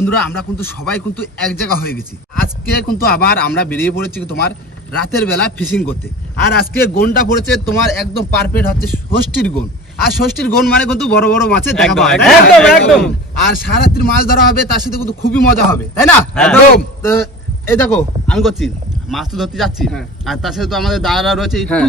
বন্ধুরা আমরা কিন্তু সবাই কিন্তু এক জায়গা হয়ে গেছি। আজকে কিন্তু আবার আমরা বেরিয়ে পড়েছি তোমার রাতের বেলা ফিশিং করতে। আর আজকে গোনটা পড়েছে তোমার একদম পারফেক্ট হচ্ছে ষষ্ঠীর গোন। আর ষষ্ঠীর গোন মানে কিন্তু বড় বড় মাছের দেখা পাওয়া যায়। একদম। আর সারারাত্রির মাছ ধরা হবে, তার সাথে কিন্তু খুবই মজা হবে, তাই না? একদম। তো এই দেখো আমি করছি মাছ তো ধরতে যাচ্ছি, আর তার সাথে তো আমাদের দাদারা রয়েছে, একটু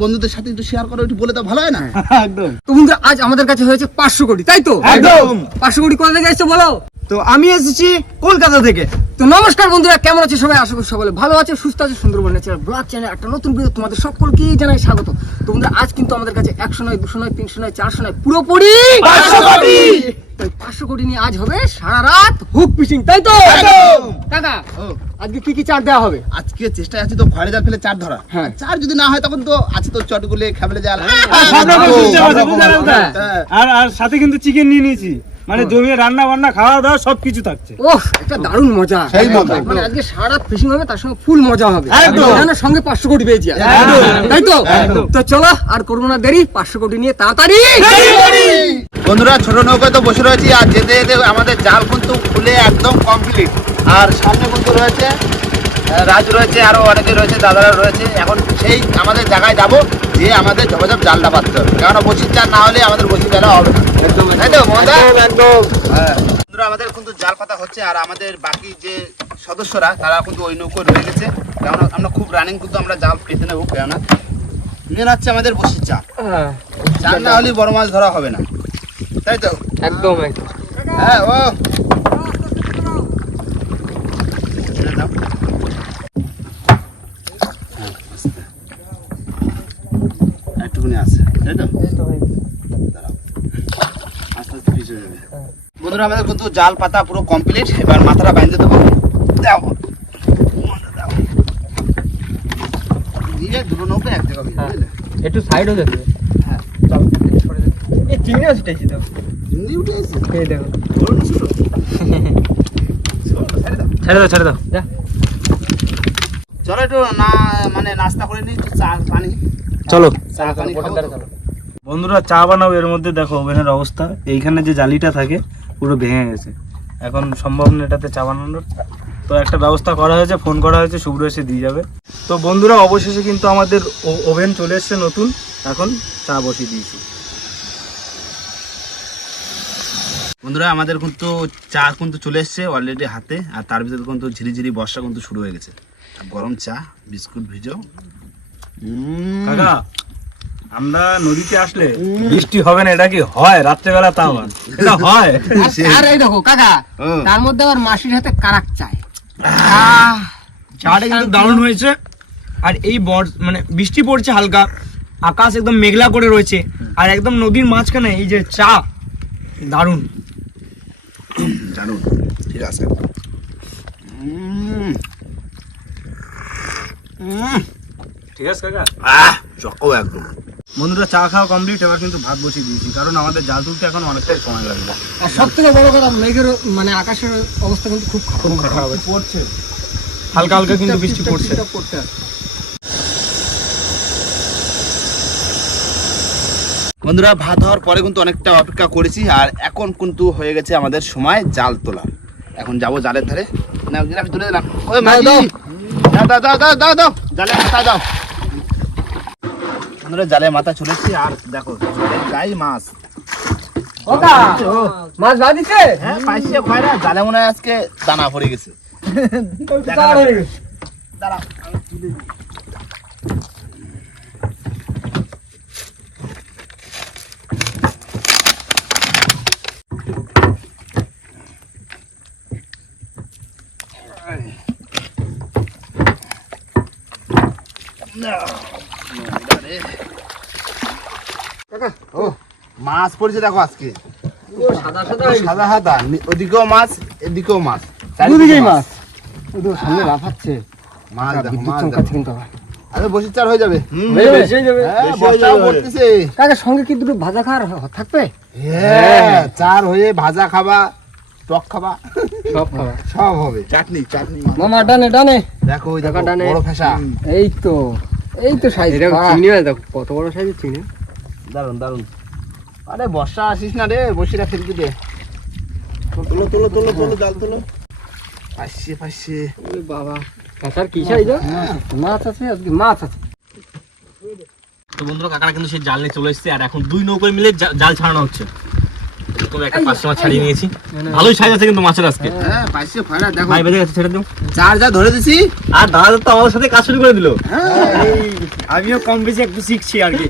বন্ধুদের সাথে একটু শেয়ার করো, একটু বলে তো ভালো হয় না? একদম। তো বন্ধুরা আজ আমাদের কাছে হয়েছে 500 কোটি, তাই তো? একদম। 500 কোটি কোথা থেকে এসেছে বলো? তো আমি এসেছি কলকাতা থেকে। তো নমস্কার বন্ধুরা, কেমন আছে সবাই? আশা করি সকলে ভালো আছে, সুস্থ আছে। সুন্দরবন ন্যাচারাল ব্লগ চ্যানেল একটা নতুন ভিডিও তোমাদের সকলকেই জানাই স্বাগত। তো বন্ধুরা আজ কিন্তু আমাদের কাছে 100 নয়, 200 নয়, 300 নয়, 400 নয়, পুরোপুরি 500 কোটি। তাই 500 কোটি নিয়ে আজ হবে সারা রাত হুক ফিশিং, তাই তো? কাকা আজকে কি কি চার দেওয়া হবে? আজকে চেষ্টা আছে তো খড়ে জাল ফেলে চার ধরা। হ্যাঁ। চার যদি না হয় তখন তো আছে তো চটগুলে খাবলে জাল। আর সাথে কিন্তু চিকেন নিয়ে নিয়েছি, মানে জমিয়ে রান্না বান্না খাওয়া দাওয়া সবকিছু থাকছে। ওহ, এটা দারুণ মজা। সেই মজা। মানে আজকে সারা রাত ফিশিং হবে, তার সঙ্গে ফুল মজা হবে। একদম। জানার সঙ্গে 500 কোটি পেয়েছি আজ। একদম। তাই তো? একদম। তো চলো আর করবো না দেরি, 500 কোটি নিয়ে তাড়াতাড়ি। বন্ধুরা ছোট নৌকায় তো বসে রয়েছি, আর যেতে যেতে আমাদের জাল কিন্তু খুলে একদম কমপ্লিট। আর সামনে কিন্তু রয়েছে রাজ রয়েছে, আরো অনেকে রয়েছে, দাদারা রয়েছে। এখন সেই আমাদের জায়গায় যাব, যে আমাদের ঝপাঝপ জালটা পাততে হবে, কারণ বসির চাল না হলে আমাদের বসির বেলা হবে না। তাই তো মজা? একদম। বন্ধুরা আমাদের কিন্তু জাল পাতা হচ্ছে, আর আমাদের বাকি যে সদস্যরা তারা কিন্তু ওই নৌকোয় রয়ে গেছে। কেননা আমরা খুব রানিং কিন্তু আমরা জাল পেতে নেবো, কেননা মেন হচ্ছে আমাদের বসির চাল। চাল না হলে বড় মাছ ধরা হবে না, তাই তো? একদম একদম। হ্যাঁ ও একটুখানি আছে, তাই তো? দাঁড়াও, আস্তে আস্তে পিছু যাবে। বন্ধুরা আমাদের কিন্তু জাল পাতা পুরো কমপ্লিট। এবার মাথাটা বাঁধতে দেবো। দাও দাও। দিয়ে দুটো নৌকা এক জায়গা হয়ে যাবে। একটু সাইড হয়ে যাচ্ছে। হ্যাঁ এই চিংড়ি আছে টাইছি তো। চিংড়ি উঠে এসেছে। এই দেখো। বড় না ছোট? ছেড়ে দাও যা। চলো একটু না মানে নাস্তা করে নিই, একটু চা পানি। চলো। চা পানি খাবো তো। বন্ধুরা চা বানাবো, এর মধ্যে দেখো ওভেনের অবস্থা। এইখানে যে জালিটা থাকে পুরো ভেঙে গেছে, এখন সম্ভব না এটাতে চা বানানোর। তো একটা ব্যবস্থা করা হয়েছে, ফোন করা হয়েছে, শুভ্র এসে দিয়ে যাবে। তো বন্ধুরা অবশেষে কিন্তু আমাদের ওভেন চলে এসছে নতুন, এখন চা বসিয়ে দিয়েছি। বন্ধুরা আমাদের কিন্তু চা কিন্তু চলে এসছে অলরেডি হাতে, আর তার ভিতরে কিন্তু ঝিরিঝিরি বর্ষা কিন্তু শুরু হয়ে গেছে। গরম চা, বিস্কুট ভিজো। কাকা আমরা নদীতে আসলে বৃষ্টি হবে না, এটা কি হয়? রাত্রেবেলা তাও এটা হয়। আর এই দেখো কাকা, ও। তার মধ্যে আবার মাসির হাতে কারাক চায়। চাটা কিন্তু দারুণ হয়েছে। আর এই মানে বৃষ্টি পড়ছে হালকা, আকাশ একদম মেঘলা করে রয়েছে, আর একদম নদীর মাঝখানে এই যে চা, দারুণ। জানুন, ঠিক আছে। ঠিক আছে কাকা। চকো একদম। বন্ধুরা চা খাওয়া কমপ্লিট, এবার কিন্তু ভাত বসিয়ে দিয়েছি, কারণ আমাদের জাল তুলতে এখন অনেকটাই সময় লাগবে। আর সব থেকে বড় কথা, মেঘের মানে আকাশের অবস্থা কিন্তু খুব খারাপ পড়ছে হালকা হালকা, কিন্তু বৃষ্টি পড়ছে। বন্ধুরা ভাত হওয়ার পরে কিন্তু অনেকটা অপেক্ষা করেছি, আর এখন কিন্তু হয়ে গেছে আমাদের সময় জাল তোলা। এখন যাবো জালের ধারে। না জিরাফ তুলে দিলাম। ওই মাঝি দাও দাও দাও দাও দাও দাও, জালের মাথা দাও। বন্ধুরা জালের মাথা চলেছি, আর দেখো জলের গায়ে মাছ। মাছ বাঁধিছে। হ্যাঁ পাইছে খয়রা, জালে মনে হয় আজকে দানা পড়ে গেছে। দাঁড়াও আমি তুলে দিই। ও মাছ পড়েছে দেখো আজকে, সাদা সাদা সাদা সাদা। ওদিকেও মাছ, এদিকেও মাছ, দুদিকেই মাছ। ওদের সামনে লাফাচ্ছে। মাছ দেখো, বিদ্যুৎ মাছ চমকাচ্ছে দেখো। কিন্তু আবার। আরে বসে চার হয়ে যাবে। বেশি হয়ে যাবে। হ্যাঁ, বর্ষাও পড়তেছে। কাকা সঙ্গে কি দুটো ভাজা খাওয়ার থাকবে? হ্যাঁ, চার হয়ে ভাজা খাবা, টক খাবা, সব খাওয়া সব হবে। চাটনি চাটনি। মামা ডানে ডানে দেখো ওই দেখো দেখা ডানে। বড় ফেসা। এই তো সাইজ। চিংড়ি মাছ দেখো কত বড় সাইজের চিংড়ি। দারুন দারুন। আরে বর্ষা আসিস না রে, বসিরা ফেলবি দে। তোলো তোলো তোলো তোলো জাল তোলো পাশে ওরে বাবা কাকার কি চাই যা মাছ আছে আজকে মাছ আছে। তো বন্ধুরা কাকারা কিন্তু সেই জাল নিয়ে চলে এসেছে আর এখন 2 নৌকো মিলে জাল ছাড়ানো হচ্ছে। এরকম একটা 500 মাছ ছাড়িয়ে নিয়েছি, ভালোই সাইজ আছে কিন্তু মাছের আজকে। হ্যাঁ পাশে ফাড়া দেখো ভাই বেজে গেছে, ছেড়ে দাও। চার যা ধরে দিছি আর দাদা তো আমাদের সাথে কাজ শুরু করে দিল। আমিও কম বেশি একটু শিখছি আর কি।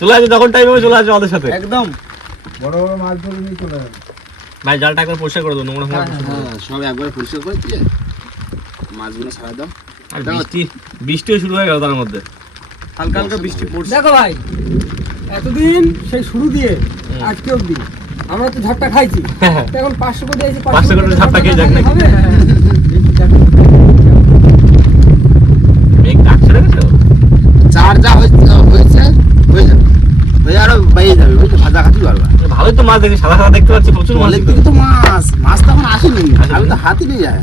চলে আসবে যখন টাইম হবে, চলে আসবে আমাদের সাথে। একদম বড় বড় মাছ ধরে নিয়ে চলে যাবে। ভাই জালটা একবার পরিষ্কার করে দাও, নোংরা ফোংরা পরিষ্কার করে দাও। হ্যাঁ সব একবার পরিষ্কার করে দিয়ে মাছগুলো ছাড়া দাও। আর বৃষ্টিও শুরু হয়ে গেল তার মধ্যে। হালকা হালকা বৃষ্টি পড়ছে। দেখো ভাই এতদিন সেই শুরু দিয়ে আজকে অবধি আমরা তো ঝাপটা খাইছি, তো এখন 500 করে দিয়েছি, 500 করে ঝাপটা খেয়ে যাক নাকি। হবে। মেঘ ডাক ছেড়ে গেছে। চার যা হয়েছে হয়ে যাবে, হয়ে আরো বাইরে যাবে, বুঝতে ভাজা খাতি পারবা। ভালোই তো মাছ দেখি, সাদা সাদা দেখতে পাচ্ছি, প্রচুর মাছ অনেক দিকে তো মাছ তো এখন আসেনি, আমি তো হাতে নিয়ে যায়।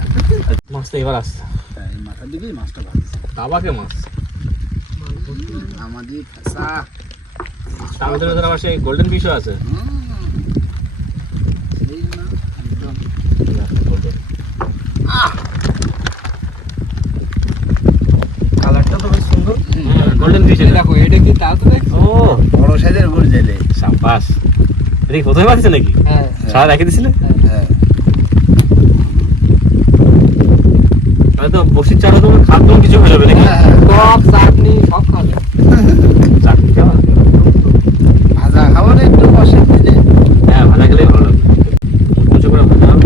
মাছ তো এবার আসছে। এই মাথার দিকেই মাছটা ভাজছে তাবাকে মাছ, আমাদের ফেসা। তার ভিতরে আবার সেই গোল্ডেন ফিশও আছে। এই না একদম কালারটা তো বেশ সুন্দর। Golden fish. দেখো এটা কি তাও তো দেখো। ও বড় সাইজের গুড় জেলে। সাবাস। এটা কি প্রথমে মাছ নাকি? হ্যাঁ সারা রেখে দিছিলে? হ্যাঁ তাহলে তো বসির চারা তো খাদ্য কিছু হয়ে যাবে নাকি? টক চাটনি সব খাবে। চাটনি খাওয়া? ভাজা খাবো না একটু বসে দিলে। হ্যাঁ ভাজা খেলেই ভালো লাগবে। কুচো করে ভাজা হবে।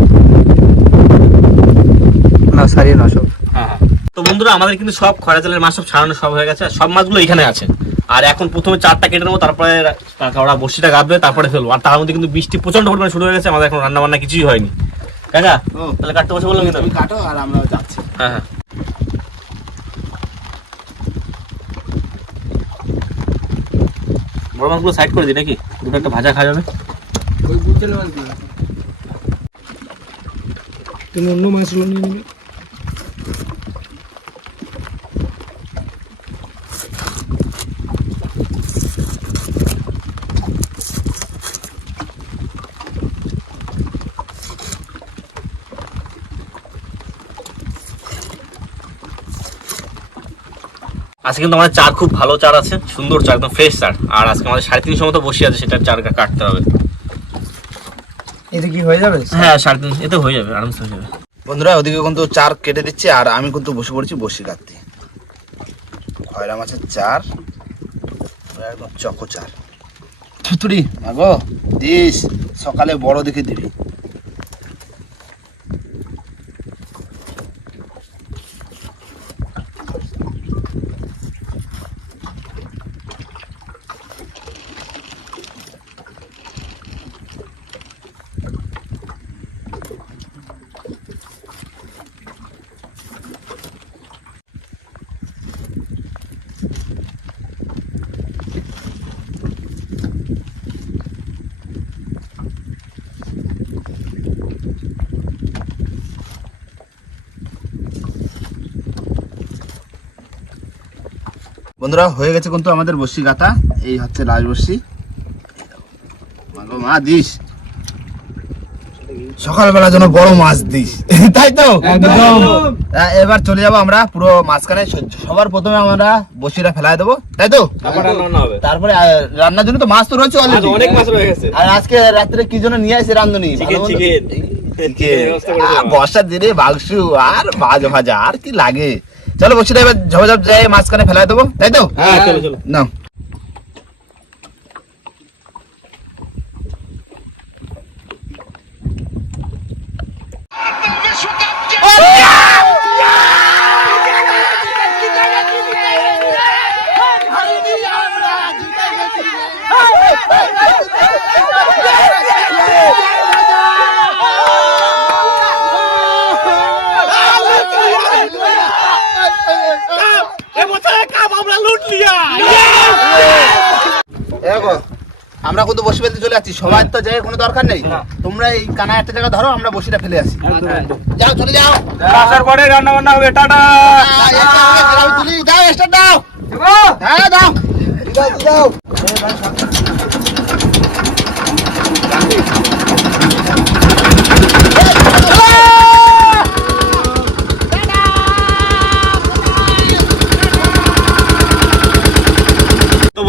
না সারিয়ে না সব। হ্যাঁ হ্যাঁ। তো বন্ধুরা আমাদের কিন্তু সব খরা জালের মাছ সব ছাড়ানো সব হয়ে গেছে, আর সব মাছগুলো এখানে আছে। আর এখন প্রথমে 4টা কেটে নেবো, তারপরে কাকা ওরা বসিটা গাঁদবে, তারপরে ফেলবো। আর তার মধ্যে কিন্তু বৃষ্টি প্রচন্ড পরিমাণে শুরু হয়ে গেছে, আমাদের এখন রান্না বান্না কিছুই হয়নি। কাকা তাহলে কাটতে বসে বললাম কিন্তু তুমি কাটো আর আমরা যাচ্ছি। হ্যাঁ হ্যাঁ। বড় মাছগুলো সাইড করে দিই নাকি? দুটো একটা ভাজা খাওয়া যাবে। ওই বুঝতে মাছ দিও। তুমি অন্য মাছগুলো নিয়ে নেবে। আজকে কিন্তু আমাদের চার খুব ভালো চার আছে, সুন্দর চার, একদম ফ্রেশ চার। আর আজকে আমাদের 350 মতো বসে আছে, সেটা চার কাটতে হবে। এটা কি হয়ে যাবে? হ্যাঁ 3.5 এতে হয়ে যাবে, আরামসে হয়ে যাবে। বন্ধুরা ওদিকে কিন্তু চার কেটে দিচ্ছে আর আমি কিন্তু বসে পড়েছি বসি কাটতে। খয়রা মাছের চার, একদম চকো চার। থুতুরি মাগো দিস, সকালে বড় দেখে দিবি। বন্ধুরা হয়ে গেছে কিন্তু আমাদের বসি গাতা, এই হচ্ছে লাল বসি। মা দিস সকালবেলার জন্য বড় মাছ দিস, তাই তো? এবার চলে যাবো আমরা পুরো মাঝখানে, সবার প্রথমে আমরা বসিটা ফেলায় দেবো, তাই তো? তারপর রান্না হবে। তারপরে রান্নার জন্য তো মাছ তো রয়েছে অলরেডি, অনেক মাছ রয়ে গেছে। আর আজকে রাত্রে কি জন্য নিয়ে আসে রান্ধুনি? বর্ষার দিনে বালসু আর মাছ ভাজা আর কি লাগে। চলো বসিটা এবার ঝপঝপ যাই মাঝখানে ফেলায় দেবো, তাই তো? হ্যাঁ চলো চলো। নাও দেখো আমরা কিন্তু বসে ফেলতে চলে যাচ্ছি, সবাই তো যাই কোনো দরকার নেই। তোমরা এই কানা একটা জায়গা ধরো, আমরা বসিটা ফেলে আসি। যাও চলে যাও, আসার পরে রান্না বান্না হবে। টাটা। তুলি দাও, স্টার্ট দাও। হ্যাঁ দাও দাও।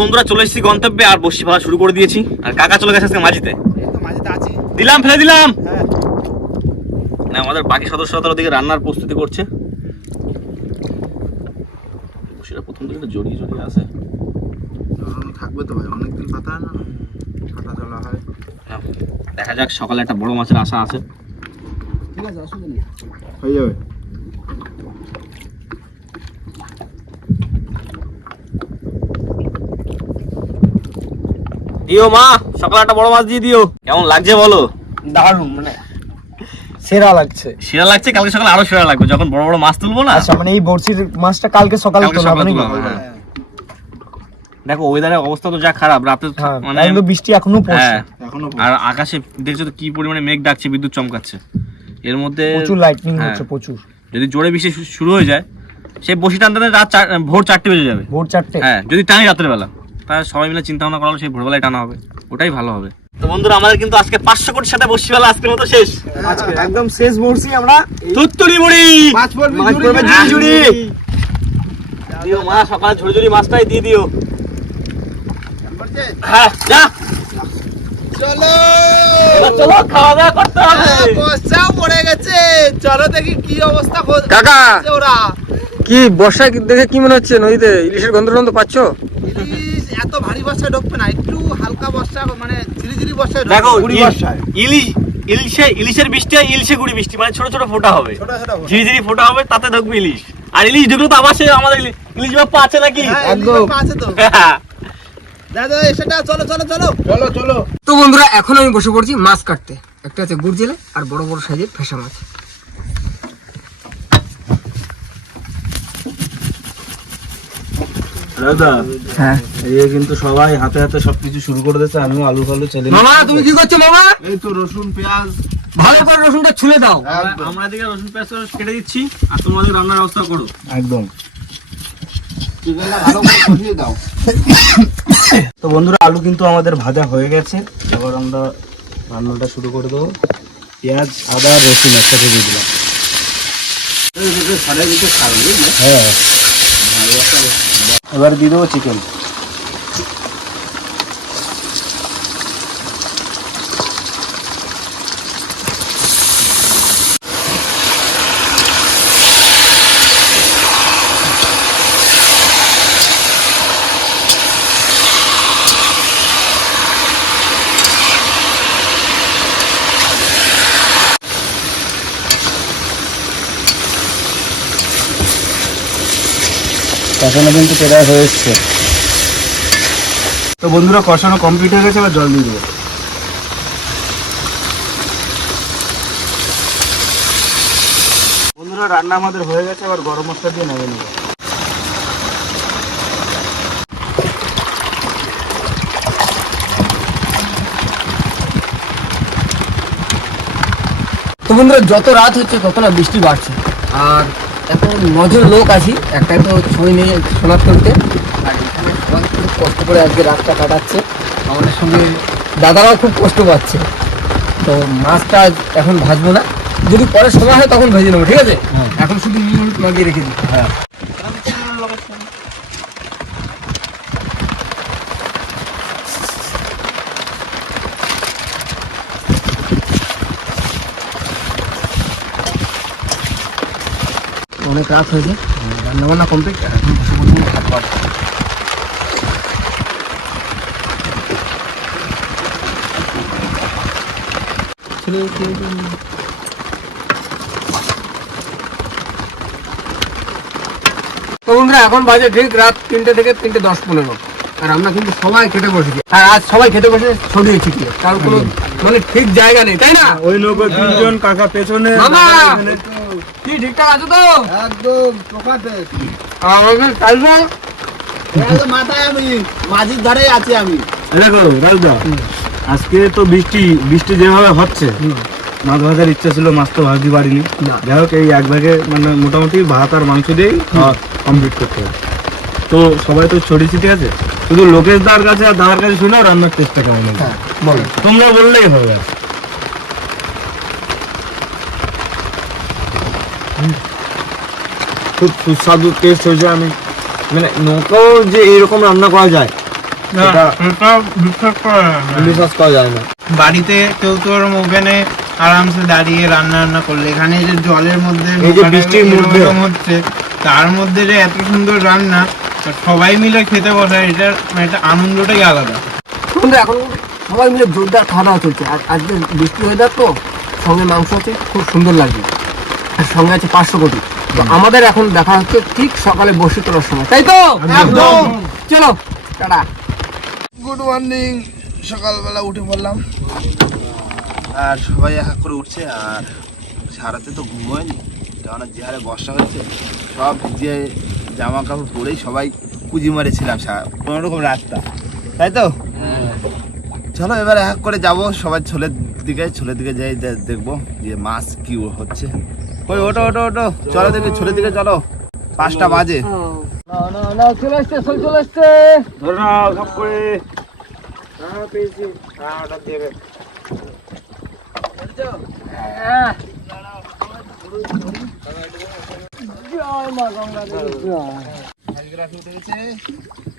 বন্ধুরা চলে এসেছি গন্তব্যে, আর বসি ভাড়া শুরু করে দিয়েছি। আর কাকা চলে গেছে আজকে মাঝিতে। এই তো মাঝিতে আছি। দিলাম, ফেলে দিলাম। হ্যাঁ। না, আমাদের বাকি সদস্যরা তার ওদিকে রান্নার প্রস্তুতি করছে। বসিটা প্রথম দিকে জড়িয়ে জড়িয়ে আছে। থাকবে তো ভাই, অনেকদিন পাতা না কাটা চলা হয়। দেখা যাক, সকালে একটা বড় মাছের আশা আছে। ঠিক আছে, অসুবিধা নেই, হয়ে যাবে। দিও মা, সকালে একটা বড় মাছ দিয়ে দিও। কেমন লাগছে বলো? দারুণ, মানে সেরা লাগছে। সেরা লাগছে, কালকে সকালে আরো সেরা লাগবে যখন বড় বড় মাছ তুলবো না। আচ্ছা, মানে এই বড়শির মাছটা কালকে সকালে কালকে তোলা হবে সকালে নাকি? তোলা হবে, হ্যাঁ। দেখো ওয়েদারের অবস্থা তো যা খারাপ, রাতে মানে কিন্তু বৃষ্টি এখনো পড়ছে, হ্যাঁ, এখনো আর আকাশে দেখছো তো কি পরিমাণে মেঘ ডাকছে, বিদ্যুৎ চমকাচ্ছে। এর মধ্যে প্রচুর লাইটনিং হ্যাঁ। হচ্ছে, প্রচুর। যদি জোরে বৃষ্টি শুরু হয়ে যায়, সেই বসি টানতে টানতে ভোর 4টে বেজে যাবে। ভোর 4টে? হ্যাঁ, যদি টানি রাতের বেলা, তাহলে সবাই মিলে চিন্তা ভাবনা করা হলো সেই ভোরবেলায় টানা হবে, ওটাই ভালো হবে। তো বন্ধুরা, আমাদের কিন্তু আজকে 500 কোটির সাথে বসি বেলা আজকের মতো শেষ। আজকে একদম শেষ বড়শি আমরা। তুত্তুরি মুড়ি মাছ পড়বে, মাছ পড়বে ঝুড়ি, ঝুড়ি। দিও মা, সকালে ঝুড়ি ঝুড়ি মাছটাই দিয়ে দিও। পড়ছে? হ্যাঁ, যা চলো এবার চলো, খাওয়া দাওয়া করতে হবে। বর্ষাও পড়ে গেছে, চলো দেখি কি অবস্থা কাকা। করছে ওরা। কি বর্ষা দেখে কি মনে হচ্ছে? নদীতে ইলিশের গন্ধ টন্ধ পাচ্ছ? ইলিশ এত ভারী বর্ষায় ঢুকবে না, একটু হালকা বর্ষা, মানে ঝিরি ঝিরি বর্ষায় ঢুকবে। দেখো, গুড়ি বর্ষায়। ইলিশের বৃষ্টি আর ইলিশে গুড়ি বৃষ্টি, মানে ছোট ছোট ফোঁটা হবে, ছোট ছোট বর্ষা। ঝিরি ঝিরি ফোঁটা হবে, তাতে ঢুকবে ইলিশ। আর ইলিশ ঢুকলো তো আবার সে আমাদের ইলিশ বাপ্পা আছে নাকি? হ্যাঁ, একদম। ইলিশ আছে তো। দাদা সেটা চলো চলো চলো চলো চলো। তো বন্ধুরা, এখন আমি বসে পড়ছি মাছ কাটতে। একটা আছে গুড় জেলে আর বড় বড় সাইজের ফেসা মাছ। দাদা, হ্যাঁ এই কিন্তু সবাই হাতে হাতে সবকিছু শুরু করে দিয়েছে। আমিও আলু ফালু চেলে মামা, তুমি কি করছো মামা? এই তো রসুন পেঁয়াজ ভালো করে রসুনটা ছুলে দাও। আমরা এদিকে রসুন পেঁয়াজ কেটে দিচ্ছি, আর তোমাদের রান্নার ব্যবস্থা করো। একদম। চিকেনটা ভালো করে কষিয়ে দাও। তো বন্ধুরা, আলু কিন্তু আমাদের ভাজা হয়ে গেছে। এবার আমরা রান্নাটা শুরু করে দেবো। পেঁয়াজ, আদা, রসুন একসাথে দিয়ে দিলাম। হ্যাঁ, এবার দিয়ে দেবো চিকেন। কষানো কিন্তু প্রায় হয়ে এসছে। তো বন্ধুরা, কষানো কমপ্লিট হয়ে গেছে, এবার জল দিয়ে দেবো। বন্ধুরা, রান্না আমাদের হয়ে গেছে, এবার গরম মশলা দিয়ে নামিয়ে নেবো। তো বন্ধুরা, যত রাত হচ্ছে তত না বৃষ্টি বাড়ছে। আর এখন 9জন লোক আছি, একটাই তো ছবি নিয়ে শনাক্ত করতে। আর এখানে সবাই খুব কষ্ট করে আজকে রাতটা কাটাচ্ছে। আমাদের সঙ্গে দাদারাও খুব কষ্ট পাচ্ছে। তো মাছটা এখন ভাজবো না, যদি পরে সময় হয় তখন ভেজে নেবো, ঠিক আছে? এখন শুধু নুন মাখিয়ে রেখে দিই। হ্যাঁ, অনেক রাত হয়েছে, রান্না বান্না কমপ্লিট। এখন বসে পড়বো ভাত বাড়তে। তো বন্ধুরা, এখন বাজে ঠিক রাত 3টে থেকে 3:10-15, আর আমরা কিন্তু সবাই খেতে বসেছি। আর আজ সবাই খেতে বসে ছড়িয়ে ছিটিয়ে, কারণ কোনো মানে ঠিক জায়গা নেই, তাই না? ওই নৌকো তিনজন, কাকা পেছনে, মামা! দাদা এখানে। কি ঠিকঠাক আছো তো? একদম টোকাতে। আমাদের কালকে এই যে মাথায় আমি মাঝির ধারে আছি আমি। দেখো রাজদা, আজকে তো বৃষ্টি যেভাবে হচ্ছে, মাছ ভাজার ইচ্ছা ছিল, মাছ তো ভাজতে পারিনি। না। যাই হোক, এই এক ভাগে মানে মোটামুটি ভাত আর মাংস দিয়েই কমপ্লিট করতে হবে। তো সবাই তো ছড়িয়ে ছিটে আছে, শুধু লোকেশ দার কাছে আর দাদার কাছে শুনেও রান্নার চেষ্টা করে নেবে। হ্যাঁ, বলো। তোমরা বললেই হবে। খুব সুস্বাদু টেস্ট হয়েছে। আমি মানে নৌকাও যে এইরকম রান্না করা যায় বিশ্বাস করা যায় না। বাড়িতে কেউ তো ওরকম ওভেনে আরামসে দাঁড়িয়ে রান্না করলে, এখানে যে জলের মধ্যে এই যে বৃষ্টির মধ্যে। এরকম হচ্ছে, তার মধ্যে যে এত সুন্দর রান্না, আর সবাই মিলে খেতে বসা, এটার মানে একটা আনন্দটাই আলাদা। বন্ধু এখন সবাই মিলে জোরদার খাওয়া দাওয়া চলছে। আর আজকে বৃষ্টি ওয়েদার তো, সঙ্গে মাংস আছে, খুব সুন্দর লাগবে। আর সঙ্গে আছে 500 কোটি। তো আমাদের এখন দেখা হচ্ছে ঠিক সকালে বসে তোলার সময়, তাই তো? একদম। চলো টাটা। গুড মর্নিং, সকালবেলা উঠে পড়লাম আর সবাই এক এক করে উঠছে। আর সারাতে তো ঘুম হয়নি, কেননা যে হারে বর্ষা হয়েছে, সব ভিজে জামা কাপড় পরেই সবাই কুজি মারেছিলাম কোনো রকম রাস্তা, তাই তো? চলো এবার এক এক করে যাবো সবাই ছোলের দিকে যাই, দেখবো যে মাছ কি হচ্ছে। ওই ওটো ওটো ওটো, চলো দেখি ছোলের দিকে চলো, 5টা বাজে। চলে আসছে, চলে আসছে। ধরে নাও সব করে।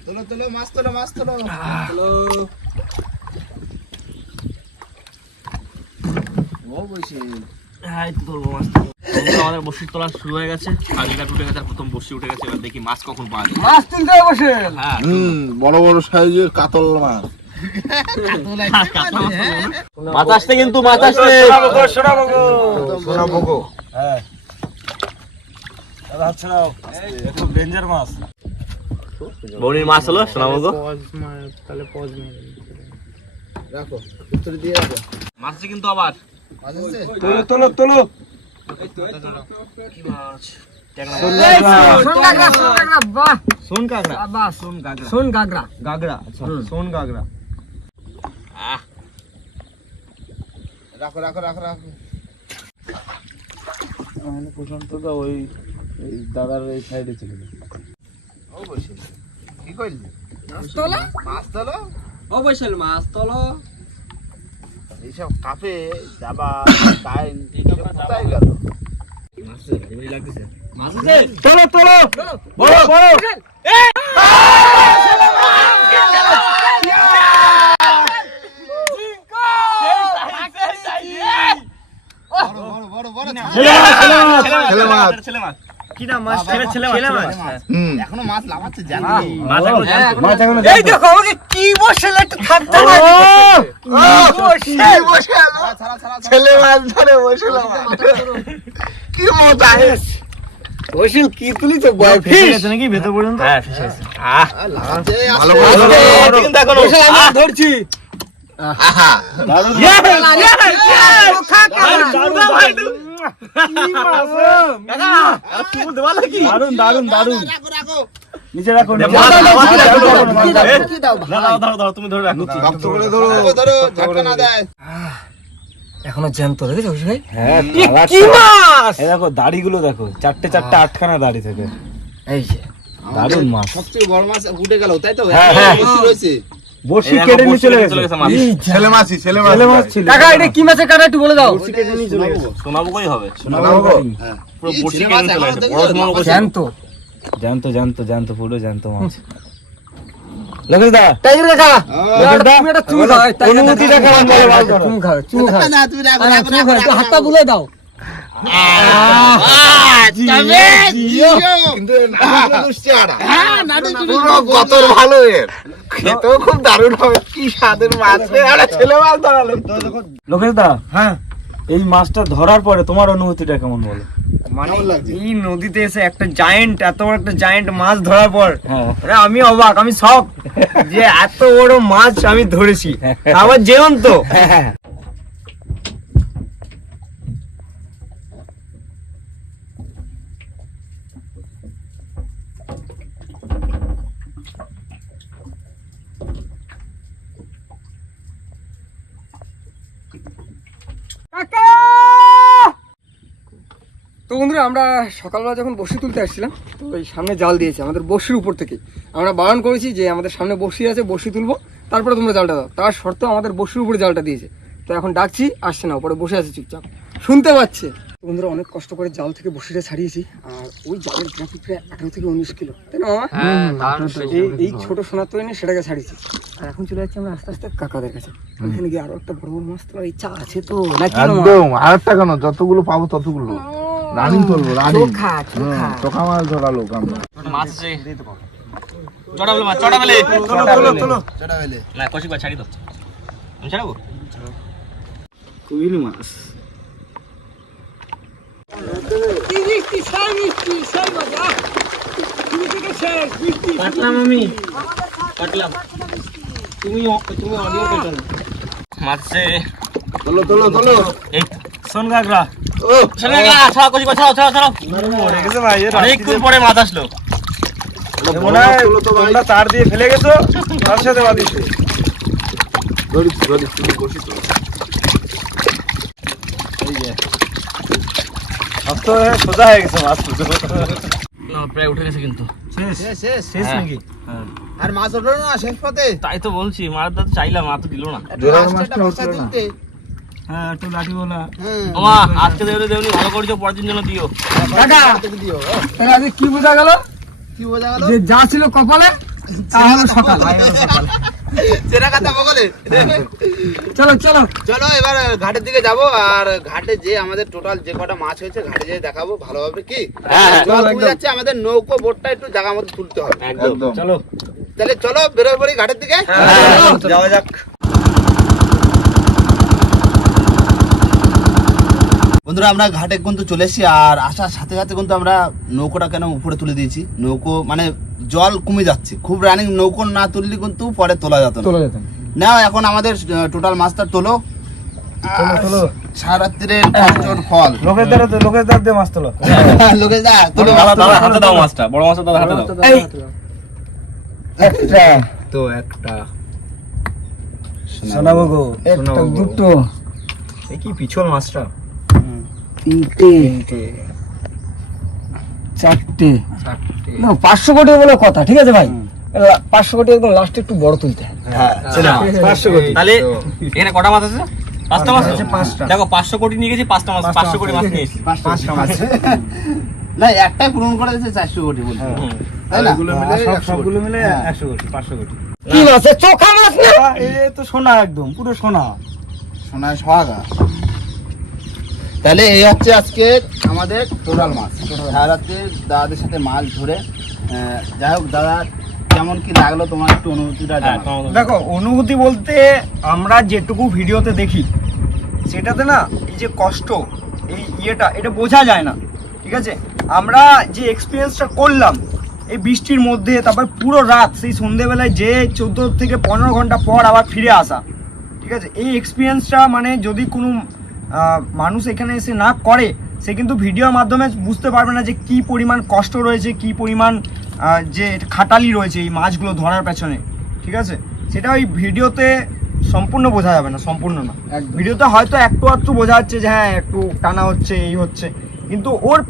তোলো তোলো, মাছ তোলো, মাছ তোলো। আমাদের বসির তোলা শুরু হয়ে গেছে, কাজটা উঠে গেছে, আর প্রথম বসি উঠে গেছে। এবার দেখি মাছ কখন পাওয়া যায়। মাছ তুলতে বসে। হ্যাঁ, বড় বড় সাইজের কাতল মাছ। মাছ আসছে কিন্তু, মাছ আসছে। ডেঞ্জার মাছ। বৌনির মাছ হলো সোনামগো। রাখো, উত্তর দিয়ে রাখো। মাছ আছে কিন্তু আবার। মাছ আছে? তোলো তোলো তোলো। কি মাছ? সোন গাগরা, বাহ। সোন কাঁকড়া, বাহ, সোন গাগরা। গাগরা, আচ্ছা সোন গাগরা। রাখো রাখো রাখো রাখো। প্রশান্ত দা ওই দাদার এই সাইডে চলে যায়। অবশ্যই। কি করলি? মাছ তোলা? মাছ তোলো। অবশ্যই মাছ তোলো। এইসব কাপে যাবার টাইম কোথায় গেল? তোলো তোলো। বড় বড়। বড় বড় বড় ছেলে মাছ। ছেলে মাছ। কি না মাছ? ছেলে মাছ। এখনো মাছ লাফাচ্ছে, জানি। মাছ এখনো জ্যান্ত। মাছ এখনো এই দেখো আমাকে কি বসে একটু থাকতে ছেলে মাছ ধরে বসলাম। কি মজা! বসিল কি তুলি তো ফেসে গেছে নাকি ভেতর পর্যন্ত? হ্যাঁ, ফেসে গেছে। লাফাচ্ছে, ভালো আস্তে করে আস্তে। ধরো। কিন্তু এখনো। ধরছি। দারুন দারুন দারুন। রাখো রাখো। নিচে রাখো। দাও, তুমি ধরে রাখো। ধরো ধরো, ঝটকা না দেয়। এখনো জ্যান্ত দেখেছো ভাই? হ্যাঁ, কি মাছ? এই দেখো দাড়িগুলো দেখো, চারটে আটখানা দাড়ি থেকে। এই যে দারুন মাছ। সবচেয়ে বড় মাছ উঠে গেল, তাই তো? হ্যাঁ, হ্যাঁ। বসি রয়েছে। বড়শি কেটে নিয়ে চলে গেছে। মাছ। ছেলে মাছ ছিল। কাকা এটা কি মাছের কাটা একটু বলে দাও। বড়শি কেটে নিয়ে চলে গেছে। সোনামগোই হবে। হ্যাঁ। পুরো এই বসি ছেলে কেটে মাছ নিয়ে চলে এখনো গেছে। দেখছো? বড় সোনামগো ছিল। জ্যান্ত। জানতো পুরো জানতো মাছ। লোকেশ দা, টাইগার কাকা লোকেশ দা, তুমি একটা চুমু খাও। অনুমতিটা কেমন বলো মাছ ধরো। চুমু খাও, চুমু খাও। না, তুমি রাখো হ্যাঁ, রাখো চুমু রাখো, খাও, একটু রাখো, হাতটা রাখো। বুলে দাও। কিন্তু নাটু দুষ্টে আড়া। হ্যাঁ, নাটু পুরো গতর ভালো এর। খেতেও খুব দারুণ হবে। কি স্বাদের মাছ রে, আরে ছেলে মাছ ধরালো। লোকেশ দা, হ্যাঁ, এই মাছটা ধরার পরে তোমার অনুভূতিটা কেমন বলো? মানে কেমন লাগছে? এই নদীতে এসে একটা জায়েন্ট, এত বড় একটা জায়েন্ট মাছ ধরার পর হ্যাঁ। আরে আমি অবাক, আমি শক যে এত বড় মাছ আমি ধরেছি, আবার জীবন্ত। তো বন্ধুরা আমরা সকালবেলা যখন বড়শি তুলতে আসছিলাম, তো ওই সামনে জাল দিয়েছে আমাদের বড়শির উপর থেকে। আমরা বারণ করেছি যে আমাদের সামনে বড়শি আছে, বড়শি তুলবো, তারপরে তোমরা জালটা দাও। তার সত্ত্বেও আমাদের বড়শির উপরে জালটা দিয়েছে। তো এখন ডাকছি, আসছে না, উপরে বসে আছে চুপচাপ, শুনতে পাচ্ছে। বন্ধুরা অনেক কষ্ট করে জাল থেকে বসিটা ছাড়িয়েছি, আর ওই জালের গ্রাফি প্রায় 18 থেকে 19 কিলো, তাই না মামা? এই ছোট সোনা তো এনে সেটাকে ছাড়িয়েছি, আর এখন চলে যাচ্ছি আমরা আস্তে আস্তে কাকাদের কাছে। ওইখানে গিয়ে আরো একটা বড় বড় মাছ তোলার ইচ্ছা আছে তো নাকি? একদম আরেকটা কেন, যতগুলো পাবো ততগুলো রানিং তুলবো, রানিং চোখা মাছ ধরা লোক আমরা। মাছ আছে চড়া বলে মাছ, চড়া বলে চড়া বেলে না কষি ছাড়ি তো আমি ছাড়াবো। কুইল মাছ কাটলাম আমি, কাটলাম তুমি অডিও কেটো মাছে তোলো এই সোন কাকড়া ও শোনা গা ছাড়া কষি ছাড়াও ছাড়াও ছাড়াও মরে গেছে ভাই, অনেকক্ষণ পরে মাছ আসলো। মনে হয় তোমরা তার দিয়ে ফেলে গেছো, তার সাথে বাঁধিস তো সোজা হয়ে গেছে মাছ। না প্রায় উঠে গেছে কিন্তু শেষ শেষ হ্যাঁ। নাকি? আর মাছ উঠলো না শেষ পথে। তাই তো বলছি মাছ তো চাইলাম, মা তো দিল না। হ্যাঁ একটু লাঠি বলা আমা আজকে দেবনি ভালো করেছো, পরের দিন জন্য দিও। কাকা তাহলে আজকে কি বোঝা গেল? কি বোঝা গেল? যে যা ছিল কপালে তা হলো সকাল। সেরা কথা বলে। চলো চলো চলো এবার ঘাটের দিকে যাব, আর ঘাটে যে আমাদের টোটাল যে কটা মাছ হয়েছে ঘাটে যেয়ে দেখাবো ভালোভাবে। কি হ্যাঁ, জল কমে যাচ্ছে, আমাদের নৌকো বোটটা একটু জায়গা মতো তুলতে হবে। একদম চলো তাহলে চলো বেরোয় পড়ি ঘাটের দিকে। যাওয়া যাক। বন্ধুরা আমরা ঘাটে কিন্তু চলে এসেছি, আর আসার সাথে সাথে কিন্তু আমরা নৌকোটা কেন উপরে তুলে দিয়েছি। নৌকো মানে জল কমে যাচ্ছে, খুব রানিং নৌকো না তুললে কিন্তু পরে তোলা যেত না। না এখন আমাদের টোটাল মাছটা তোলো। সারাত্রির কষ্টের ফল। লোকের দ্বারা দিয়ে মাছ তোলো। লোকেশ দা তোলো দাদা দাদা হাতে দাও মাছটা, বড় মাছটা দাদা হাতে দাও। একটা তো একটা শোনাবো গো, একটা দুটো এ কি পিছল মাছটা, তিনটে চারটে না 500 কোটি বলে কথা, ঠিক আছে ভাই? 500 কোটি একদম লাস্টে একটু বড় তুলতে। হ্যাঁ 500 কোটি। তাহলে এখানে কটা মাছ আছে? 5টা মাছ আছে। 5টা। দেখো 500 কোটি নিয়ে গেছি, 5টা মাছ 500 কোটি মাছ নিয়ে এসেছি। 5টা মাছ না, একটাই পূরণ করে দিয়েছে 400 কোটি বলতে, তাই না? সবগুলো মিলে 100 কোটি 500 কোটি। কি মাছ? চোখা মাছ না? এ তো সোনা, একদম পুরো সোনা। সোনায় সোহাগা। তাহলে এই হচ্ছে আজকে আমাদের টোটাল মাছ। সারাতে দাদাদের সাথে মাছ ধরে যাই হোক দাদা কেমন কি লাগলো তোমার একটু অনুভূতিটা জানাও। দেখো অনুভূতি বলতে আমরা যেটুকু ভিডিওতে দেখি সেটাতে না এই যে কষ্ট এই এটা বোঝা যায় না, ঠিক আছে? আমরা যে এক্সপিরিয়েন্সটা করলাম এই বৃষ্টির মধ্যে, তারপর পুরো রাত সেই সন্ধ্যেবেলায় যে 14 থেকে 15 ঘন্টা পর আবার ফিরে আসা, ঠিক আছে? এই এক্সপিরিয়েন্সটা মানে যদি কোনো মানুষ এখানে এসে না করে সে কিন্তু ভিডিওর মাধ্যমে বুঝতে পারবে না যে কি পরিমাণ কষ্ট রয়েছে, কি পরিমাণ যে খাটালি রয়েছে এই মাছগুলো ধরার পেছনে, ঠিক আছে? সেটা ওই ভিডিওতে সম্পূর্ণ বোঝা যাবে না, সম্পূর্ণ না। ভিডিওতে হয়তো একটু আধটু বোঝা যাচ্ছে যে হ্যাঁ একটু টানা হচ্ছে এই হচ্ছে, কিন্তু ওর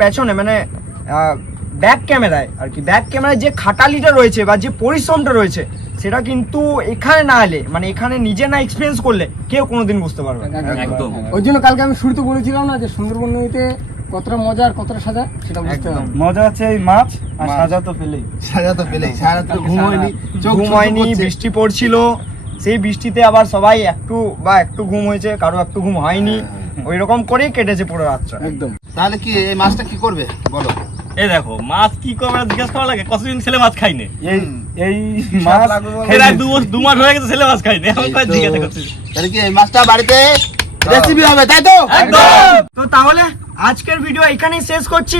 পেছনে মানে ব্যাক ক্যামেরায় আর কি, ব্যাক ক্যামেরায় যে খাটালিটা রয়েছে বা যে পরিশ্রমটা রয়েছে সেটা কিন্তু এখানে না এলে মানে এখানে নিজে না এক্সপিরিয়েন্স করলে কেউ কোনোদিন বুঝতে পারবে না। একদম ওই জন্য কালকে আমি শুরুতে বলেছিলাম না যে সুন্দরবন নদীতে কতটা মজা আর কতটা সাজা সেটা বুঝতে হবে। মজা হচ্ছে এই মাছ, আর সাজা তো ফেলেই। সাজা তো পেলেই, সারা তো ঘুম হয়নি, চোখ ঘুম হয়নি, বৃষ্টি পড়ছিল, সেই বৃষ্টিতে আবার সবাই একটু ঘুম হয়েছে, কারো একটু ঘুম হয়নি, ওই রকম করেই কেটেছে পুরো রাতটা। একদম। তাহলে কি এই মাছটা কি করবে বলো? এই দেখো মাছ কি করে জিজ্ঞাসা করা লাগে, কতদিন ছেলে মাছ খাইনি। এই মাছ প্রায় 2 মাস হয়ে গেছে ছেলে মাছ খাইনি, এখন কয় জিজ্ঞাসা করছিস। তাহলে কি এই মাছটা বাড়িতে রেসিপি হবে, তাই তো? একদম। তো তাহলে আজকের ভিডিও এখানেই শেষ করছি,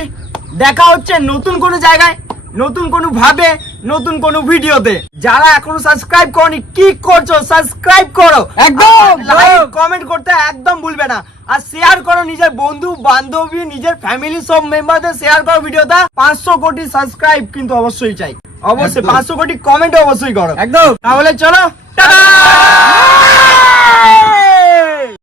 দেখা হচ্ছে নতুন কোনো জায়গায়, নতুন কোনো ভাবে, নতুন কোনো ভিডিওতে। যারা এখনো সাবস্ক্রাইব করনি কি করছো, সাবস্ক্রাইব করো একদম, লাইক কমেন্ট করতে একদম ভুলবে না, আর শেয়ার করো নিজের বন্ধু বান্ধবী নিজের ফ্যামিলি সব মেম্বারদের শেয়ার করো ভিডিওটা। 500 কোটি সাবস্ক্রাইব কিন্তু অবশ্যই চাই, অবশ্যই 500 কোটি কমেন্ট অবশ্যই করো একদম। তাহলে চলো টাটা।